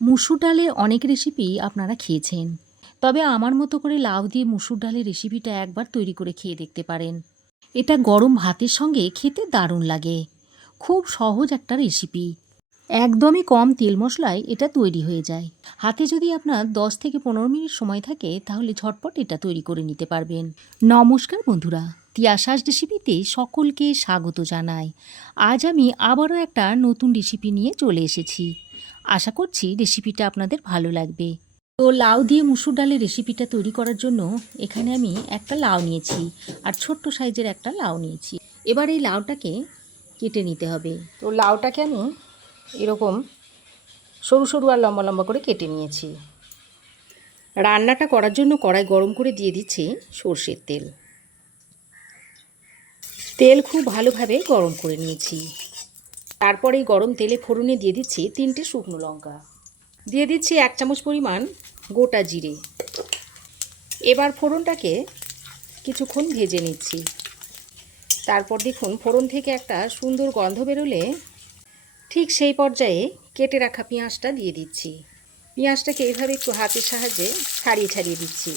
মুসুর ডালের অনেক রেসিপি আপনারা খেয়েছেন, তবে আমার মতো করে লাউ দিয়ে মুসুর ডালের রেসিপিটা একবার তৈরি করে খেয়ে দেখতে পারেন। এটা গরম ভাতের সঙ্গে খেতে দারুণ লাগে। খুব সহজ একটা রেসিপি, একদমই কম তেল মশলায় এটা তৈরি হয়ে যায়। হাতে যদি আপনার 10 থেকে 15 মিনিট সময় থাকে তাহলে ঝটপট এটা তৈরি করে নিতে পারবেন। নমস্কার বন্ধুরা, তিয়াশাস রেসিপিতে সকলকে স্বাগত জানাই। আজ আমি আবারও একটা নতুন রেসিপি নিয়ে চলে এসেছি। আশা করছি রেসিপিটা আপনাদের ভালো লাগবে। তো লাউ দিয়ে মুসুর ডালের রেসিপিটা তৈরি করার জন্য এখানে আমি একটা লাউ নিয়েছি আর ছোট্ট সাইজের একটা লাউ নিয়েছি। এবার এই লাউটাকে কেটে নিতে হবে। তো লাউটাকে আমি এরকম সরু সরু আর লম্বা লম্বা করে কেটে নিয়েছি। রান্নাটা করার জন্য কড়াই গরম করে দিয়ে দিচ্ছি সর্ষের তেল। তেল খুব ভালোভাবে গরম করে নিয়েছি। তারপর এই গরম তেলে ফোড়নে দিয়ে দিচ্ছি 3টে শুকনো লঙ্কা, দিয়ে দিচ্ছি 1 চামচ পরিমাণ গোটা জিরে। এবার ফোড়নটাকে কিছুক্ষণ ভেজে নিচ্ছি। তারপর দেখুন ফোড়ন থেকে একটা সুন্দর গন্ধ বেরোলে ঠিক সেই পর্যায়ে কেটে রাখা পেঁয়াজটা দিয়ে দিচ্ছি। পেঁয়াজটাকে এইভাবে একটু হাতের সাহায্যে ছাড়িয়ে ছাড়িয়ে দিচ্ছি।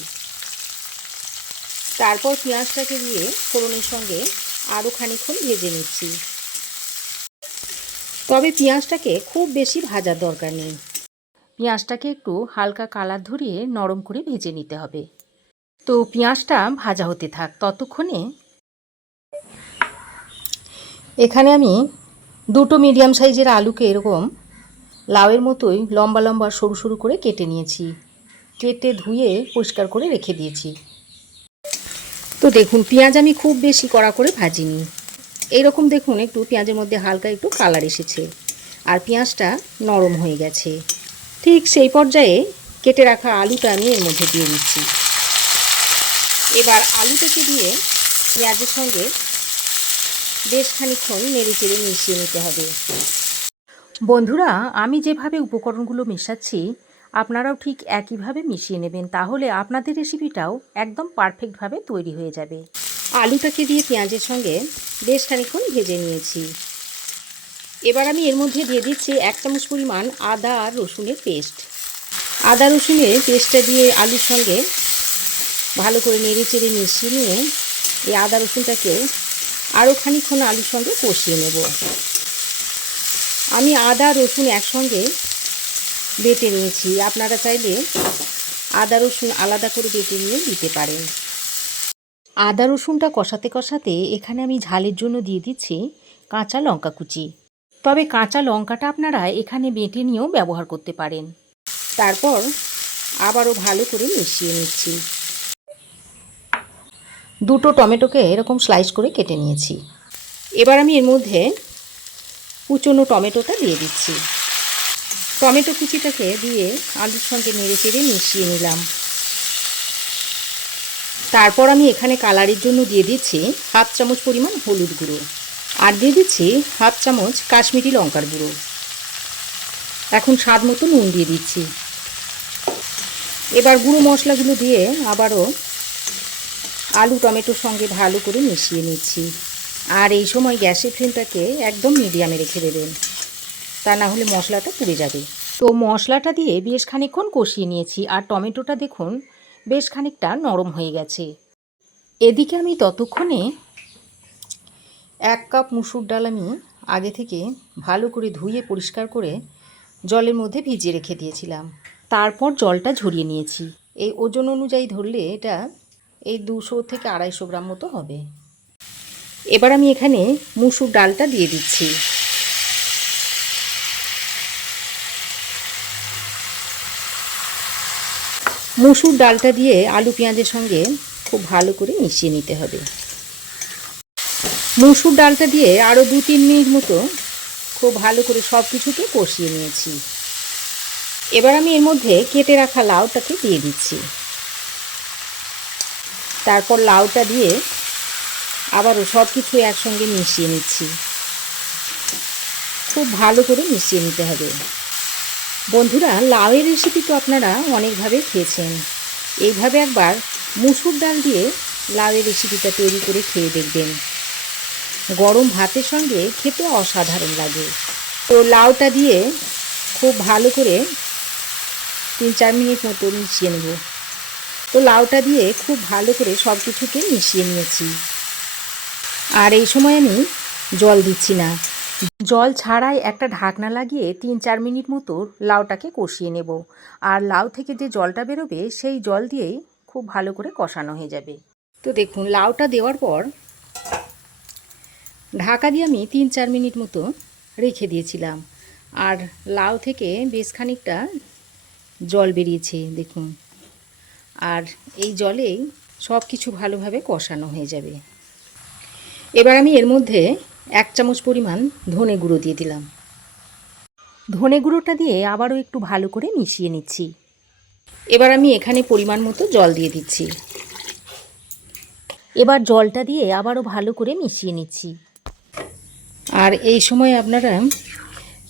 তারপর পেঁয়াজটাকে দিয়ে ফোড়নের সঙ্গে আরও খানিকক্ষণ ভেজে নিচ্ছি। তবে পেঁয়াজটাকে খুব বেশি ভাজার দরকার নেই, পেঁয়াজটাকে একটু হালকা কালার ধরিয়ে নরম করে ভেজে নিতে হবে। তো পেঁয়াজটা ভাজা হতে থাক, ততক্ষণে এখানে আমি 2টো মিডিয়াম সাইজের আলুকে এরকম লাউয়ের মতোই লম্বা লম্বা সরু সরু করে কেটে নিয়েছি। কেটে ধুয়ে পরিষ্কার করে রেখে দিয়েছি। তো দেখুন পেঁয়াজ আমি খুব বেশি কড়া করে ভাজিনি। এইরকম দেখুন একটু পেঁয়াজের মধ্যে হালকা একটু কালার এসেছে আর পেঁয়াজটা নরম হয়ে গেছে। ঠিক সেই পর্যায়ে কেটে রাখা আলুটা আমি এর মধ্যে দিয়ে দিচ্ছি। এবার আলুটাকে দিয়ে পেঁয়াজের সঙ্গে বেশ খানিকক্ষণ নেড়ে চেড়ে মিশিয়ে নিতে হবে। বন্ধুরা, আমি যেভাবে উপকরণগুলো মেশাচ্ছি আপনারাও ঠিক একইভাবে মিশিয়ে নেবেন, তাহলে আপনাদের রেসিপিটাও একদম পারফেক্টভাবে তৈরি হয়ে যাবে। আলুটাকে দিয়ে পেঁয়াজের সঙ্গে বেশ খানিকক্ষণ ভেজে নিয়েছি। এবার আমি এর মধ্যে দিয়ে দিচ্ছি 1 চামচ পরিমাণ আদা আর রসুনের পেস্ট। আদা রসুনের পেস্টটা দিয়ে আলুর সঙ্গে ভালো করে নেড়ে চেড়ে মিশিয়ে নিয়ে এই আদা রসুনটাকে আরও খানিকক্ষণ আলুর সঙ্গে কষিয়ে নেব। আমি আদা রসুন একসঙ্গে বেটে নিয়েছি, আপনারা চাইলে আদা রসুন আলাদা করে বেটে নিয়ে দিতে পারেন। আদা রসুনটা কষাতে কষাতে এখানে আমি ঝালের জন্য দিয়ে দিচ্ছি কাঁচা লঙ্কা কুচি। তবে কাঁচা লঙ্কাটা আপনারা এখানে বেটে নিয়েও ব্যবহার করতে পারেন। তারপর আবারও ভালো করে মিশিয়ে নিচ্ছি। 2টো টমেটোকে এরকম স্লাইস করে কেটে নিয়েছি। এবার আমি এর মধ্যে কুচনো টমেটোটা দিয়ে দিচ্ছি। টমেটো কুচিটাকে দিয়ে আলুর সঙ্গে নেড়ে চেড়ে মিশিয়ে নিলাম। তারপর আমি এখানে কালারের জন্য দিয়ে দিচ্ছি 1/2 চামচ পরিমাণ হলুদ গুঁড়ো আর দিয়ে দিচ্ছি 1/2 চামচ কাশ্মীরি লঙ্কার গুঁড়ো। এখন স্বাদ মতো নুন দিয়ে দিচ্ছি। এবার গুঁড়ো মশলাগুলো দিয়ে আবারও আলু টমেটোর সঙ্গে ভালো করে মিশিয়ে নিচ্ছি। আর এই সময় গ্যাসের ফ্লেমটাকে একদম মিডিয়ামে রেখে দেবেন, তা না হলে মশলাটা পুড়ে যাবে। তো মশলাটা দিয়ে বেশ খানিকক্ষণ কষিয়ে নিয়েছি আর টমেটোটা দেখুন বেশ খানিকটা নরম হয়ে গেছে। এদিকে আমি ততক্ষণে 1 কাপ মুসুর ডাল আমি আগে থেকে ভালো করে ধুয়ে পরিষ্কার করে জলের মধ্যে ভিজিয়ে রেখে দিয়েছিলাম। তারপর জলটা ঝরিয়ে নিয়েছি। এই ওজন অনুযায়ী ধরলে এটা এই 200 থেকে 250 গ্রাম মতো হবে। এবার আমি এখানে মুসুর ডালটা দিয়ে দিচ্ছি। মুসুর ডালটা দিয়ে আলু পেঁয়াজের সঙ্গে খুব ভালো করে মিশিয়ে নিতে হবে। মুসুর ডালটা দিয়ে আরও 2-3 মিনিট মতো খুব ভালো করে সব কিছুকে কষিয়ে নিয়েছি। এবার আমি এর মধ্যে কেটে রাখা লাউটাকে দিয়ে দিচ্ছি। তারপর লাউটা দিয়ে আবারও সব কিছু একসঙ্গে মিশিয়ে নিচ্ছি। খুব ভালো করে মিশিয়ে নিতে হবে। বন্ধুরা, লাউয়ের রেসিপি তো আপনারা অনেকভাবে খেয়েছেন, এইভাবে একবার মুসুর ডাল দিয়ে লাউয়ের রেসিপিটা তৈরি করে খেয়ে দেখবেন। গরম ভাতের সঙ্গে খেতে অসাধারণ লাগে। তো লাউটা দিয়ে খুব ভালো করে 3-4 মিনিট মতো মিশিয়ে নেব। তো লাউটা দিয়ে খুব ভালো করে সব কিছুকে মিশিয়ে নিয়েছি। আর এই সময় আমি জল দিচ্ছি না, জল ছাড়াই একটা ঢাকনা লাগিয়ে 3-4 মিনিট মতো লাউটাকে কষিয়ে নেব। আর লাউ থেকে যে জলটা বেরোবে সেই জল দিয়েই খুব ভালো করে কষানো হয়ে যাবে। তো দেখুন লাউটা দেওয়ার পর ঢাকা দিয়ে আমি 3-4 মিনিট মতো রেখে দিয়েছিলাম। আর লাউ থেকে বেশ খানিকটা জল বেরিয়েছে দেখুন। আর এই জলেই সব কিছু ভালোভাবে কষানো হয়ে যাবে। এবার আমি এর মধ্যে 1 চামচ পরিমাণ ধনে গুঁড়ো দিয়ে দিলাম। ধনে গুঁড়োটা দিয়ে আবারও একটু ভালো করে মিশিয়ে নিচ্ছি। এবার আমি এখানে পরিমাণ মতো জল দিয়ে দিচ্ছি। এবার জলটা দিয়ে আবারও ভালো করে মিশিয়ে নিচ্ছি। আর এই সময় আপনারা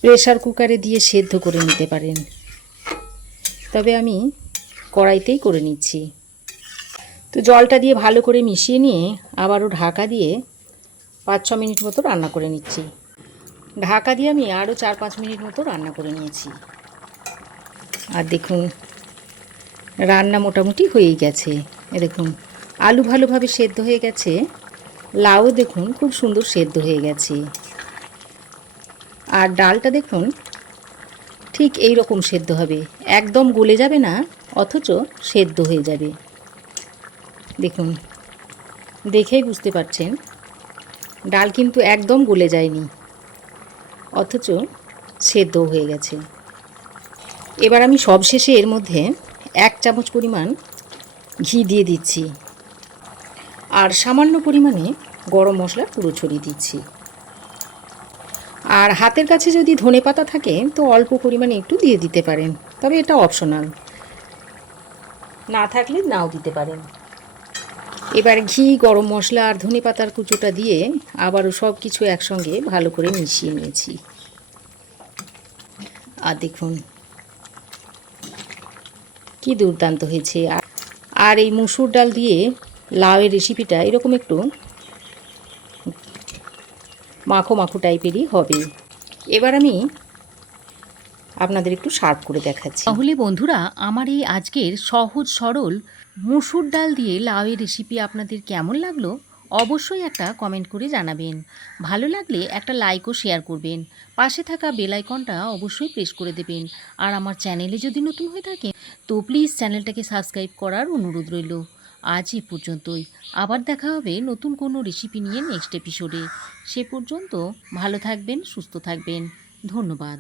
প্রেসার কুকারে দিয়ে সেদ্ধ করে নিতে পারেন, তবে আমি কড়াইতেই করে নিচ্ছি। তো জলটা দিয়ে ভালো করে মিশিয়ে নিয়ে আবারও ঢাকা দিয়ে 5-6 মিনিট মতো রান্না করে নিচ্ছি। ঢাকা দিয়ে আমি আরও 4-5 মিনিট মতো রান্না করে নিয়েছি। আর দেখুন রান্না মোটামুটি হয়েই গেছে। দেখুন আলু ভালোভাবে সেদ্ধ হয়ে গেছে, লাউ দেখুন খুব সুন্দর সেদ্ধ হয়ে গেছে। আর ডালটা দেখুন ঠিক এই রকম সেদ্ধ হবে, একদম গলে যাবে না অথচ সেদ্ধ হয়ে যাবে। দেখুন দেখেই বুঝতে পারছেন ডাল কিন্তু একদম গলে যায়নি অথচ সেদ্ধ হয়ে গেছে। এবার আমি সবশেষে এর মধ্যে 1 চামচ পরিমাণ ঘি দিয়ে দিচ্ছি আর সামান্য পরিমাণে গরম মশলা পুরো ছড়িয়ে দিচ্ছি। আর হাতের কাছে যদি ধনেপাতা থাকে তো অল্প পরিমাণে একটু দিয়ে দিতে পারেন, তবে এটা অপশনাল, না থাকলে নাও দিতে পারেন। এবার ঘি, গরম মশলা আর ধনেপাতার কুচোটা দিয়ে আবারও সব কিছু একসঙ্গে ভালো করে মিশিয়ে নিয়েছি। আর দেখুন কি দুর্দান্ত হয়েছে। আর এই মুসুর ডাল দিয়ে লাউয়ের রেসিপিটা এরকম একটু মাখো মাখো টাইপেরই হবে। এবার আমি আপনাদের একটু সার্ভ করে দেখাচ্ছি। তাহলে বন্ধুরা আমার এই আজকের সহজ সরল মুসুর ডাল দিয়ে লাউয়ের রেসিপি আপনাদের কেমন লাগলো অবশ্যই একটা কমেন্ট করে জানাবেন। ভালো লাগলে একটা লাইক ও শেয়ার করবেন, পাশে থাকা বেল আইকনটা অবশ্যই প্রেস করে দেবেন। আর আমার চ্যানেলে যদি নতুন হয়ে থাকে তো প্লিজ চ্যানেলটাকে সাবস্ক্রাইব করার অনুরোধ রইল। আজ এই পর্যন্তই, আবার দেখা হবে নতুন কোনো রেসিপি নিয়ে নেক্সট এপিসোডে। সে পর্যন্ত ভালো থাকবেন, সুস্থ থাকবেন। ধন্যবাদ।